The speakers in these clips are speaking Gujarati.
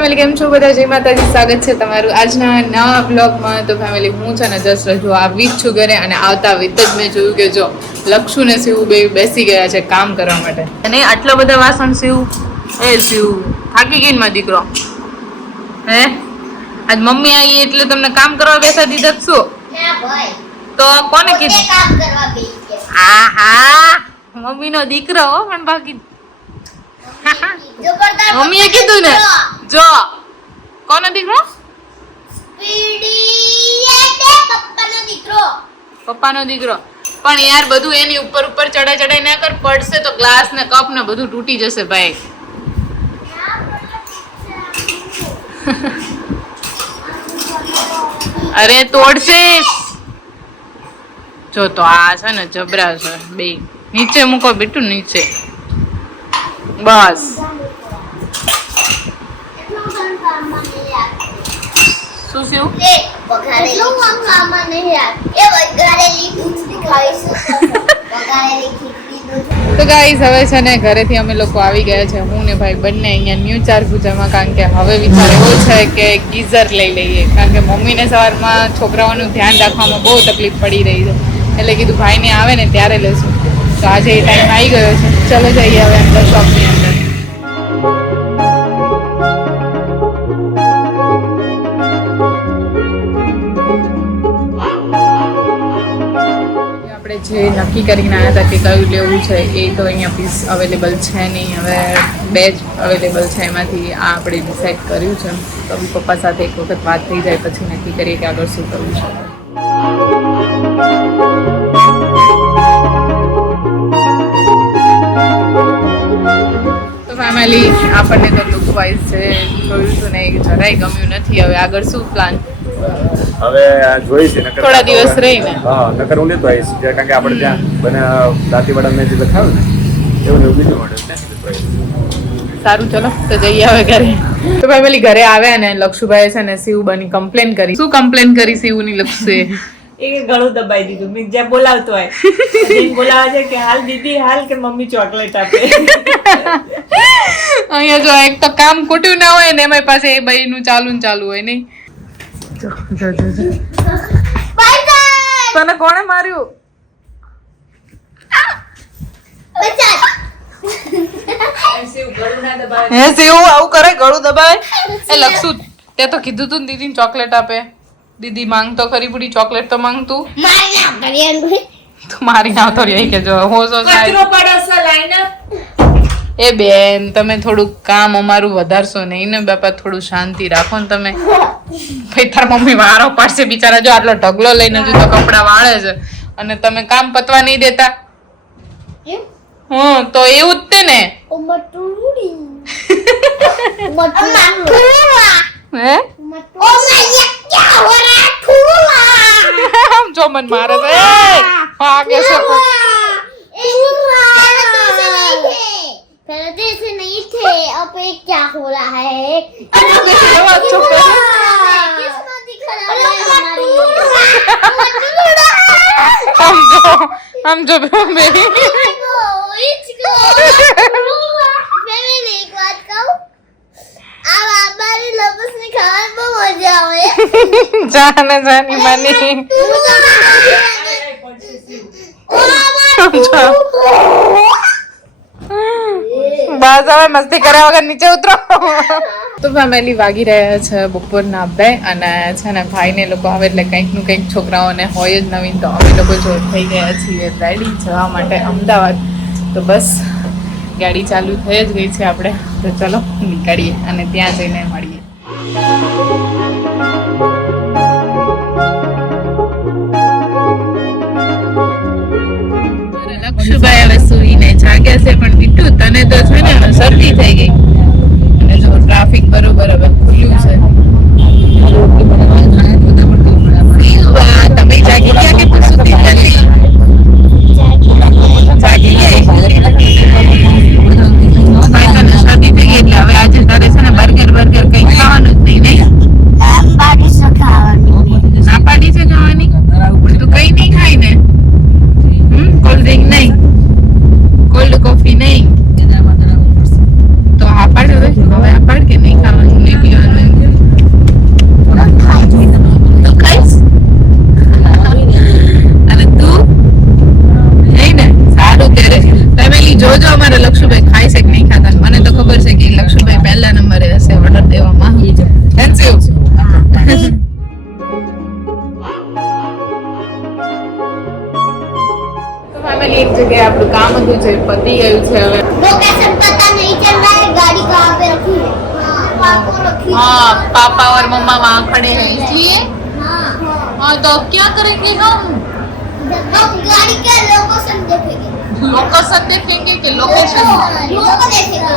ફેમિલી કેમ છો બધા? જય માતાજી, સ્વાગત છે તમારું આજના નવા બ્લોગમાં. તો ફેમિલી હું છે ને જસ્ટ રજૂ આવી જ છું ઘરે, અને આવતા વિત જ મેં જોયું કે જો લક્ષુ ને શિવ બે બેસી ગયા છે કામ કરવા માટે. અને આટલા બધા વાસણ શિવ થાકી ગઈ ને મારો દીકરો. હે આજ મમ્મી આવી એટલે તમને કામ કરવા બેસા દીધા શું? તો કોને કીધું? હા હા મમ્મી નો દીકરો પણ બાકી મમ્મીએ કીધું ને. જો કોનો દીકરો? પપ્પાનો દીકરો. પણ યાર બધું એની ઉપર ઉપર ચડાઈ ના કર, પડશે તો ગ્લાસ ને કપ ને બધું તૂટી જશે ભાઈ. અરે તોડશે. જો તો આ છે ને જબરા છે બે. નીચે મૂકો બેટું, નીચે બસ. શું થયું? તો ગાઈસ હવે છે ને ઘરેથી અમે લોકો આવી ગયા છે, હું ને ભાઈ બંને અહીંયા ન્યૂ ચારભુજામાં. કારણ કે હવે વિચાર એવો છે કે ગીઝર લઈ લઈએ, કારણ કે મમ્મીને સવારમાં છોકરાઓનું ધ્યાન રાખવામાં બહુ તકલીફ પડી રહી છે. એટલે કીધું ભાઈને આવે ને ત્યારે લેશું. તો આજે એ ટાઈમ આવી ગયો છે. ચલો જઈએ હવે અંદર શોપની અંદર. જે નક્કી કરીને આવ્યા હતા કે કયું લેવું છે એ તો અહીંયા પીસ અવેલેબલ છે નહીં. હવે બે જ અવેલેબલ છે, એમાંથી આ આપણે ડિસાઈડ કર્યું છે. તો બી પપ્પા સાથે એક વખત વાત થઈ જાય પછી નક્કી કરીએ કે આગળ શું કરવું છે. તો ફેમિલી આપણને તો લુક વાઇઝ છે જોયું હતું ને, જરાય ગમ્યું નથી. હવે આગળ શું પ્લાન? હવે જોઈશ થોડા દિવસ રહીને. હા નકર હું લેતો આવીશ, કારણ કે આપણે ત્યાં બને દાંતીવાડા મેં જે લખાયું ને એવું બીજું મળે. સારું ચલો તો જઈએ હવે ઘરે. તો ફેમિલી ઘરે આવ્યા ને લક્ષુભાઈ છે ને શિવ બની કમ્પ્લેન કરી. શું કમ્પ્લેન કરી શિવની લક્ષુએ? એ ગળું દબાઈ દીધું. મેં જ્યાં બોલાવતો હોય બોલાવા છે કે હાલ દીદી હાલ, કે મમ્મી ચોકલેટ આપે. અહીંયા જો એક તો કામ ખૂટ્યું ના હોય ને એમાં પાસે એ ભાઈ નું ચાલુ હોય નહીં. તને કોણે માર્યું? હે શિવ આવું કરે? ગળું દબાવે? એ લક્ષુ તે તો કીધું તું દીદી ચોકલેટ આપે. દીદી માંગ તો ખરી બુડી, ચોકલેટ તો માંગ તું. મારી ના તો રહી કે જો એ બેન તમે થોડુંક કામ અમારું વધારશો નહીં ને બાપા, થોડું શાંતિ રાખો ને તમે. ભાઈ તાર મમ્મી વારો પાડશે બિચારા, જો આટલો ઢગલો લઈને જો તો કપડા વાળે છે અને તમે કામ પતવા નહીં દેતા. તો એવું જ તે ને. હે जो मन मारे थे आगे से पहले ऐसे नहीं थे, अब ये क्या हो रहा है? हम जो मेरी एक बात कहूं, अब हमारे लोगों से खाने में मजा आवे। जानी मानी બસ હવે મસ્તી કર્યા વગર નીચે ઉતરો. તો ફેમિલી વાગી રહ્યા છે બપોરના 2 અને છે ને ભાઈને લોકો હવે એટલે કંઈક નું કંઈક છોકરાઓને હોય જ નવીન. તો અમે લોકો જો થઈ ગયા છીએ રેડી જવા માટે અમદાવાદ. તો બસ ગાડી ચાલુ થઈ જ ગઈ છે આપણે. તો ચલો નીકળીએ અને ત્યાં જઈને મળીએ. લક્ષુભાઈ હવે સુઈને જાગ્યા છે, પણ બીટું તને તો છે ને શરદી થઈ ગઈ. અને જો ટ્રાફિક બરોબર હવે ખુલ્યું છે. તમે જાગી ગયા કે સુધી જાગી ગયા? શરદી થઈ ગઈ એટલે હવે આજે તારે છે ને બર્ગર કઈ ખાવાનું જ નહીં. ના પાડી છે ખાવાની? તું કઈ નહીં ખાય ને? કોલ્ડ ડ્રિંક નહીં, કોલ્ડ કોફી નહીં, તો આ પાડ હવે આ પાડ કે નહીં ખાવાની. કે આપણું કામ હતું જે પતી ગયું છે હવે. लोकेशन पता नहीं चल रहा है गाड़ी कहाँ पे रखी है पापा को रखी हाँ पापा और मम्मा वहाँ खड़े हैं इसलिए हाँ हाँ तो अब क्या करेंगे हम हम गाड़ी के लोकेशन देखेंगे लोकेशन देखेंगे कि लोकेशन लोग देखेगा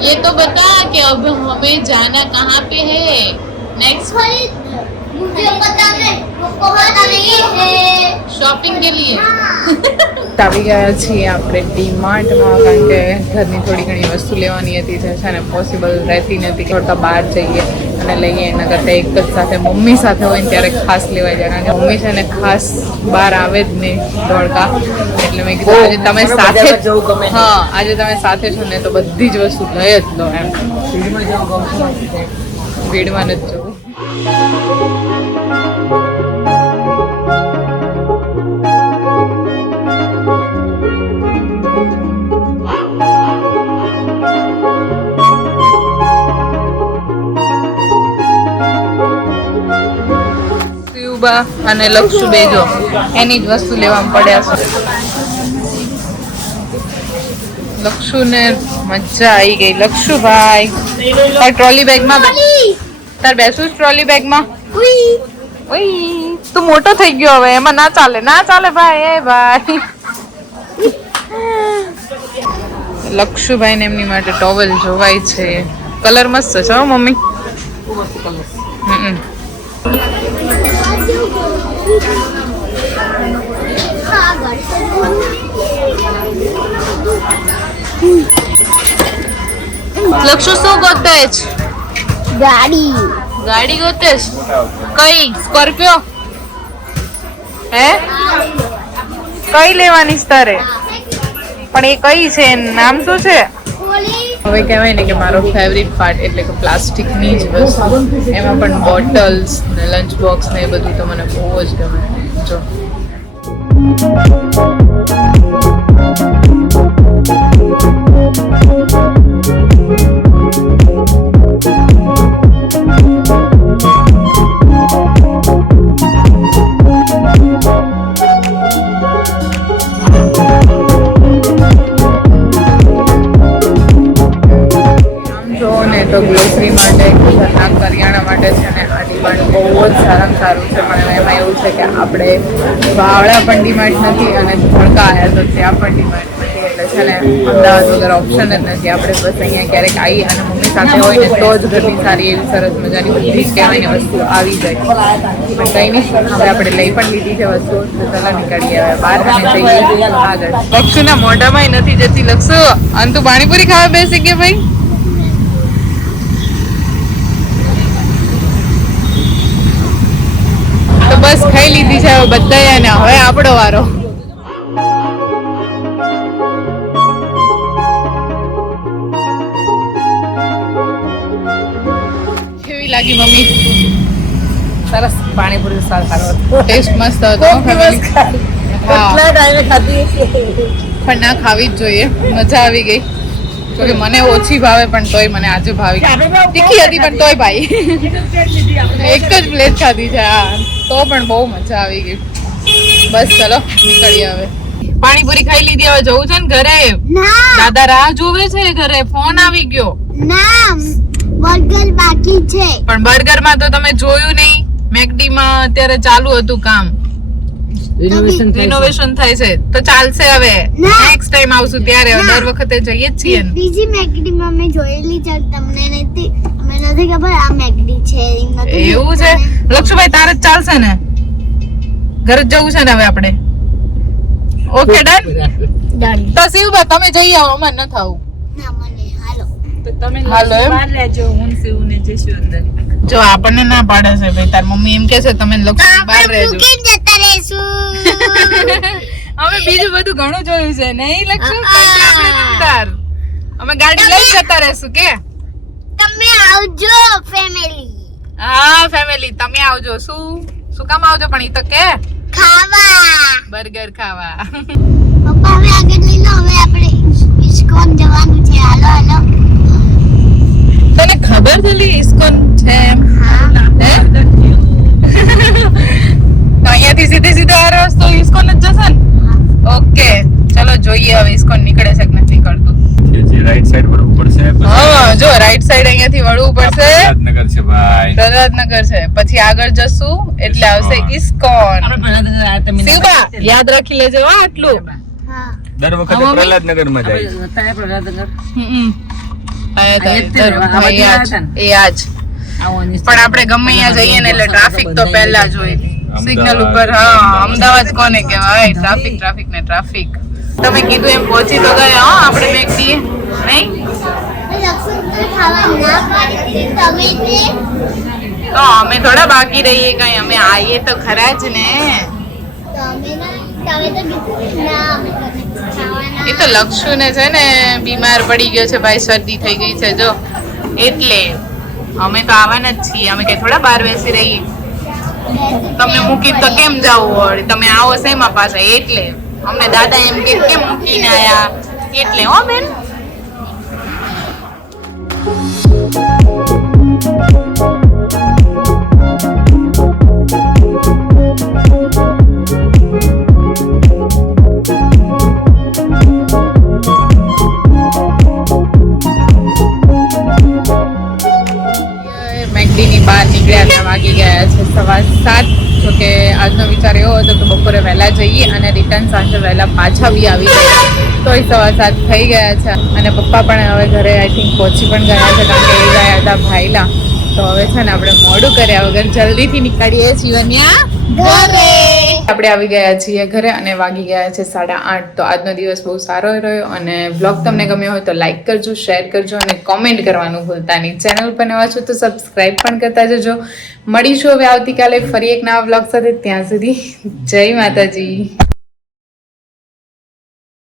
ये तो बता कि अब हमें जाना कहाँ पे है नेक्स्ट मुझे पता नहीं मुझको पता नहीं है शॉपिंग के लिए આવી ગયા છીએ આપણે ડીમાર્ટમાં કારણ કે ઘરની થોડી ઘણી વસ્તુ લેવાની હતી જે છે ને પોસિબલ રહેતી નથી થોડા બહાર જઈએ અને લઈએ એના કરતાં એક જ સાથે મમ્મી સાથે હોય ને ત્યારે ખાસ લેવાય જાય કારણ કે મમ્મી છે ને ખાસ બહાર આવે જ નહીં દોડકા એટલે મેં કીધું આજે તમે સાથે હા આજે તમે સાથે છો ને તો બધી જ વસ્તુ લઈ જ લો એમ ભીડમાં નથી જવું અને લક્ષુ બેજો એની જ વસ્તુ લેવામાં પડ્યા છે લક્ષુ ને મજા આવી ગઈ લક્ષુ ભાઈ તાર ટ્રોલી બેગમાં તાર બેસું ટ્રોલી બેગમાં ઓય તું મોટો થઈ ગયો હવે એમાં ના ચાલે ભાઈ એ ભાઈ લક્ષુભાઈ ને એમની માટે ટોવેલ જોવાય છે કલર મસ્ત છે હો મમ્મી લક્ષુ શું ગોતે છે ગાડી ગોતે છે કઈ સ્કોર્પિયો હે કઈ લેવાની છે તારે પણ એ કઈ છે નામ શું છે હવે કહેવાય ને કે મારો ફેવરિટ પાર્ટ એટલે કે પ્લાસ્ટિકની જ વસ્તુ એમાં પણ બોટલ્સ ને લંચ બોક્સ ને એ બધું તો મને બહુ જ ગમે જો તો ગ્રોસરી માટે ઘરના કરિયાણા માટે છે ને આ ડીમાર્ટ બહુ જ સારામાં સારું છે પણ એમાં એવું છે કે આપણે વાવડા પણ ડીમાર્ટ નથી અને ધોળકા આવ્યા તો ત્યાં પણ ડીમાર્ટ નથી એટલે છે ને અમદાવાદ વગર ઓપ્શન જ નથી આપણે બસ અહીંયા ક્યારેક આવી અને મમ્મી સાથે હોય ને તો જ ઘરની સારી એવી સરસ મજાની બધી જ કહેવાય ને વસ્તુ આવી જાય પણ કંઈ નહીં હવે આપણે લઈ પણ લીધી છે વસ્તુ તો ચાલો નીકળીએ હવે બહાર અને જઈએ આગળ લક્ષુના મોઢામાં નથી જતી લક્ષુ અને તું પાણીપુરી ખાવા બેસી ગયો ભાઈ તો બસ ખાઈ લીધી છે હવે બધાએ અને હવે આપણો વારો કેવી લાગી મમ્મી સરસ પાણીપુરી સારો ટેસ્ટ મસ્ત હતો પણ ના ખાવી જ જોઈએ મજા આવી ગઈ તો કે મને ઓછી ભાવે પણ તોય મને આજે ભાવી તીખી હતી પણ તોય ભાઈ એક જ પ્લેટ ખાધી છે હા તો પણ બહુ મજા આવી ગઈ બસ ચલો નીકળીએ હવે પાણીપુરી ખાઈ લીધી હવે જવું છે ને ઘરે દાદા રાહ જોવે છે ઘરે ફોન આવી ગયો બર્ગર બાકી છે પણ બર્ગર માં તો તમે જોયું નહીં મેકડી માં અત્યારે ચાલુ હતું કામ રિનોવેશન થાય છે તો ચાલશે હવે નેક્સ્ટ ટાઈમ આવશું ત્યારે દર વખતે જઈએ જ છીએ બીજી મેકડી માં મેં જોયેલી છે તમને નથી ખબર આ મેકડી છે એવું છે લક્ષુભાઈ તારે જ ચાલશે ને ઘરે જ જવું છે ને હવે આપણે ઓકે ડન તો શિવભાઈ તમે જઈ આવો અમારે ન થાવું ના મને હાલો તો તમે હાલો એમ? બહાર રહેજો હું શિવને જઈશું અંદર જો આપણને ના પાડે છે ભાઈ તાર મમ્મી એમ કે છે તમે લક્ષુ બહાર રહેજો જતા રહેશું અમે બીજું બધું ઘણું જોયું છે નહીં લક્ષુ આપણે રમદાર અમે ગાડી લઈ જતા રહેશું કે તમે આવજો ફેમિલી હા ફેમિલી તમે આવજો શું કામ આવજો પણ ઈ તો કે ખાવા બર્ગર ખાવા પપ્પા હવે આગળ લઈ લો હવે આપણે ઇસ્કોન જવાનું છે હાલો હાલો તને ખબર છે ઇસ્કોન છે એમ હા હે તો અહીંયાથી સીધે સીધો આ રસ્તો ઇસ્કોન જ જશે ને ઓકે ચલો જોઈએ હવે ઇસ્કોન નીકળે છે કે નથી નીકળતું. જે રાઈટ સાઈડ વળવું પડશે હા જો રાઈટ સાઈડ અહીંયાથી વળવું પડશે. પ્રહલાદનગર છે ભાઈ. પ્રહલાદનગર છે પછી આગળ જશું એટલે આવશે ઇસ્કોન. શિવબા યાદ રાખી લેજો હો આટલું. હા દર વખતે પ્રહલાદનગર માં જાય. એ આજ પણ આપણે ગમે અહીંયા જઈએ ને એટલે ટ્રાફિક તો પહેલા જ હોય. સિગ્નલ ઉપર હા અમદાવાદ કોને કહેવાય ટ્રાફિક ને ટ્રાફિક. તમે કીધું એમ પહોંચી તો ગયા હો આપણે મેકડી નહીં લક્ષ્મણ ખાવા ના પાડી તમે તે તો અમે થોડા બાકી રહીએ કઈ અમે આવીએ તો ખરા જ ને. તમે તો કીધું ના અમે તમે ખાવાના એ તો લક્ષુ ને છે ને બીમાર પડી ગયો છે ભાઈ શરદી થઈ ગઈ છે જો એટલે અમે તો આવવાના જ છીએ અમે કઈ થોડા બહાર બેસી રહીએ. તમને મૂકી તો કેમ જવું વળી તમે આવો શેમાં પાછા એટલે અમને દાદા એમ કે કેમ મૂકીને આયા એટલે હો બેન. મેકડીની બહાર નીકળ્યા ત્યાં વાગી ગયા છે 7:15. જોકે આજનો વિચાર એવો હતો કે બપોરે વહેલા જઈએ અને રિટર્ન સાંજે વહેલા પાછા બી આવી જઈએ તોય 7:15 થઈ ગયા છે. અને પપ્પા પણ હવે ઘરે આઈ થિંક પહોંચી પણ ગયા છે કારણ કે એ ગયા હતા ભાઈલા. તો હવે છે ને આપણે મોડું કર્યા વગર જલ્દીથી નીકળીએ જીવન્યા ઘરે. આપણે આવી ગયા છીએ ઘરે અને વાગી ગયા છે 8:30. તો આજનો દિવસ બહુ સારો રહ્યો અને બ્લોગ તમને ગમ્યો હોય તો લાઈક કરજો શેર કરજો અને કોમેન્ટ કરવાનું ભૂલતા નહીં. ચેનલ પર નવા છો તો સબસ્ક્રાઈબ પણ કરતા જજો. મળીશું હવે આવતીકાલે ફરી એક નવા બ્લોગ સાથે. ત્યાં સુધી જય માતાજી.